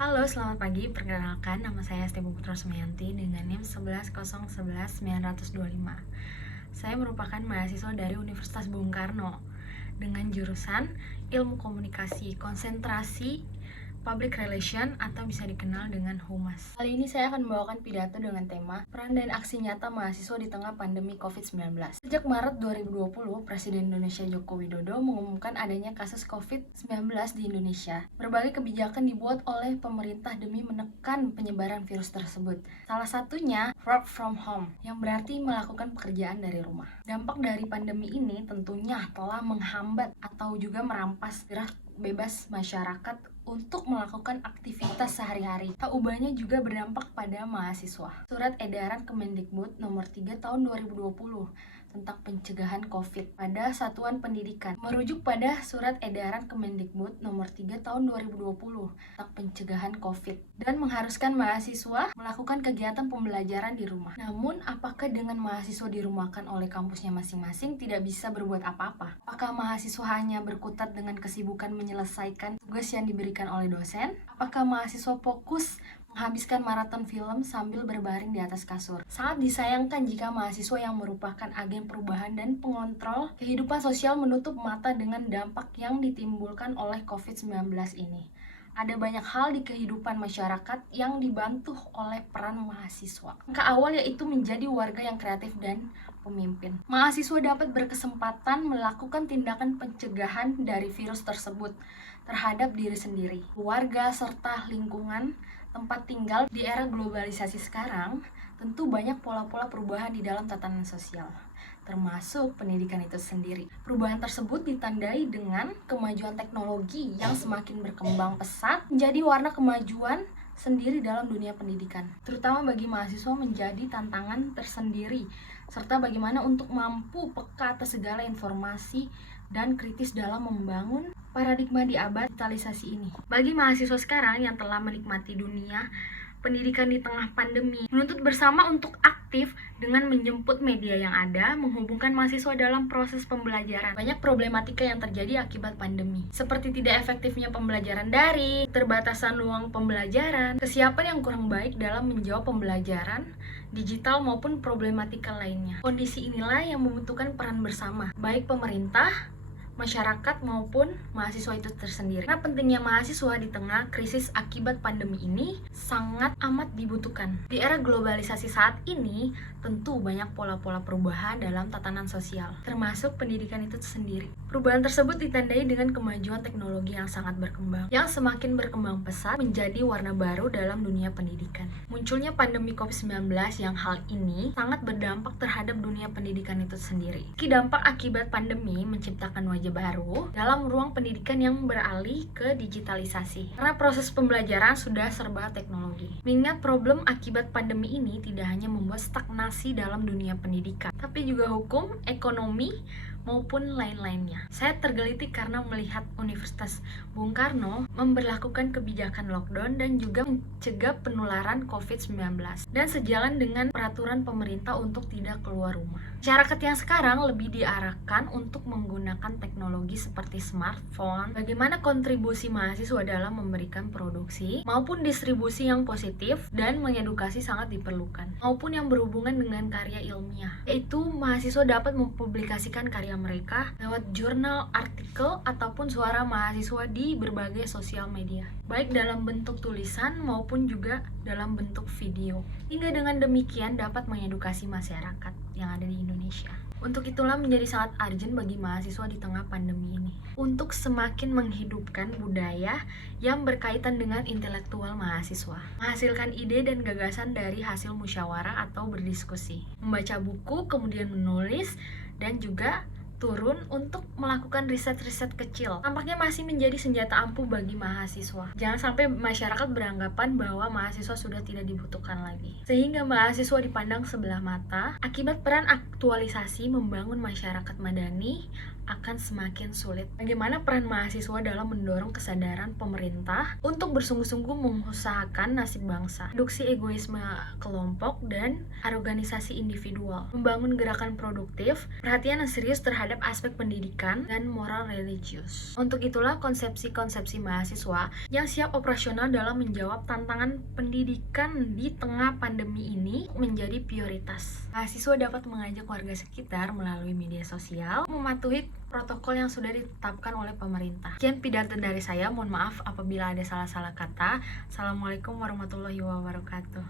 Halo, selamat pagi. Perkenalkan, nama saya Esti Putra Sumiyanti dengan NIM 11011925. Saya merupakan mahasiswa dari Universitas Bung Karno dengan jurusan Ilmu Komunikasi Konsentrasi Public Relation atau bisa dikenal dengan Humas. Kali ini saya akan membawakan pidato dengan tema Peran dan Aksi Nyata Mahasiswa di Tengah Pandemi COVID-19. Sejak Maret 2020, Presiden Indonesia Joko Widodo mengumumkan adanya kasus COVID-19 di Indonesia. Berbagai kebijakan dibuat oleh pemerintah demi menekan penyebaran virus tersebut. Salah satunya work from home, yang berarti melakukan pekerjaan dari rumah. Dampak dari pandemi ini tentunya telah menghambat atau juga merampas gerak bebas masyarakat untuk melakukan aktivitas sehari-hari. Tak ubahnya juga berdampak pada mahasiswa. Surat edaran Kemendikbud nomor 3 tahun 2020 tentang pencegahan COVID pada satuan pendidikan merujuk pada surat edaran Kemendikbud nomor 3 tahun 2020 tentang pencegahan COVID dan mengharuskan mahasiswa melakukan kegiatan pembelajaran di rumah. Namun, apakah dengan mahasiswa dirumahkan oleh kampusnya masing-masing tidak bisa berbuat apa-apa? Apakah mahasiswa hanya berkutat dengan kesibukan menyelesaikan tugas yang diberikan oleh dosen? Apakah mahasiswa fokus menghabiskan maraton film sambil berbaring di atas kasur? Sangat disayangkan jika mahasiswa yang merupakan agen perubahan dan pengontrol kehidupan sosial menutup mata dengan dampak yang ditimbulkan oleh COVID-19 ini. Ada banyak hal di kehidupan masyarakat yang dibantu oleh peran mahasiswa. Langkah awal yaitu menjadi warga yang kreatif dan pemimpin. Mahasiswa dapat berkesempatan melakukan tindakan pencegahan dari virus tersebut terhadap diri sendiri, keluarga, serta lingkungan tempat tinggal. Di era globalisasi sekarang, tentu banyak pola-pola perubahan di dalam tatanan sosial, termasuk pendidikan itu sendiri. Perubahan tersebut ditandai dengan kemajuan teknologi yang semakin berkembang pesat, menjadi warna kemajuan sendiri dalam dunia pendidikan. Terutama bagi mahasiswa menjadi tantangan tersendiri, serta bagaimana untuk mampu peka atas segala informasi dan kritis dalam membangun paradigma di abad digitalisasi ini. Bagi mahasiswa sekarang yang telah menikmati dunia pendidikan di tengah pandemi, menuntut bersama untuk aktif dengan menjemput media yang ada, menghubungkan mahasiswa dalam proses pembelajaran. Banyak problematika yang terjadi akibat pandemi, seperti tidak efektifnya pembelajaran daring, terbatasan ruang pembelajaran, kesiapan yang kurang baik dalam menjawab pembelajaran digital maupun problematika lainnya. Kondisi inilah yang membutuhkan peran bersama, baik pemerintah, masyarakat maupun mahasiswa itu tersendiri. Karena pentingnya mahasiswa di tengah krisis akibat pandemi ini sangat amat dibutuhkan. Di era globalisasi saat ini, tentu banyak pola-pola perubahan dalam tatanan sosial, termasuk pendidikan itu sendiri. Perubahan tersebut ditandai dengan kemajuan teknologi yang sangat berkembang, yang semakin berkembang pesat menjadi warna baru dalam dunia pendidikan. Munculnya pandemi COVID-19 yang hal ini sangat berdampak terhadap dunia pendidikan itu sendiri. Dampak akibat pandemi menciptakan wajah baru dalam ruang pendidikan yang beralih ke digitalisasi, karena proses pembelajaran sudah serba teknologi. Mengingat problem akibat pandemi ini tidak hanya membuat stagnasi dalam dunia pendidikan, tapi juga hukum, ekonomi, maupun lain-lainnya. Saya tergelitik karena melihat Universitas Bung Karno memberlakukan kebijakan lockdown dan juga mencegah penularan COVID-19, dan sejalan dengan peraturan pemerintah untuk tidak keluar rumah. Masyarakat yang sekarang lebih diarahkan untuk menggunakan teknologi seperti smartphone. Bagaimana kontribusi mahasiswa dalam memberikan produksi maupun distribusi yang positif dan mengedukasi sangat diperlukan, maupun yang berhubungan dengan karya ilmiah, yaitu mahasiswa dapat mempublikasikan karya mereka lewat jurnal, artikel, ataupun suara mahasiswa di berbagai sosial media, baik dalam bentuk tulisan maupun juga dalam bentuk video, hingga dengan demikian dapat mengedukasi masyarakat yang ada di Indonesia. Untuk itulah menjadi sangat urgent bagi mahasiswa di tengah pandemi ini untuk semakin menghidupkan budaya yang berkaitan dengan intelektual mahasiswa, menghasilkan ide dan gagasan dari hasil musyawarah atau berdiskusi, membaca buku, kemudian menulis, dan juga turun untuk melakukan riset-riset kecil. Tampaknya masih menjadi senjata ampuh bagi mahasiswa. Jangan sampai masyarakat beranggapan bahwa mahasiswa sudah tidak dibutuhkan lagi, sehingga mahasiswa dipandang sebelah mata akibat peran aktualisasi membangun masyarakat madani akan semakin sulit. Bagaimana peran mahasiswa dalam mendorong kesadaran pemerintah untuk bersungguh-sungguh mengusahakan nasib bangsa, reduksi egoisme kelompok dan organisasi individual, membangun gerakan produktif, perhatian yang serius terhadap aspek pendidikan dan moral religius. Untuk itulah konsepsi-konsepsi mahasiswa yang siap operasional dalam menjawab tantangan pendidikan di tengah pandemi ini menjadi prioritas. Mahasiswa dapat mengajak warga sekitar melalui media sosial, mematuhi protokol yang sudah ditetapkan oleh pemerintah. Sekian pidato dari saya, mohon maaf apabila ada salah-salah kata. Assalamualaikum warahmatullahi wabarakatuh.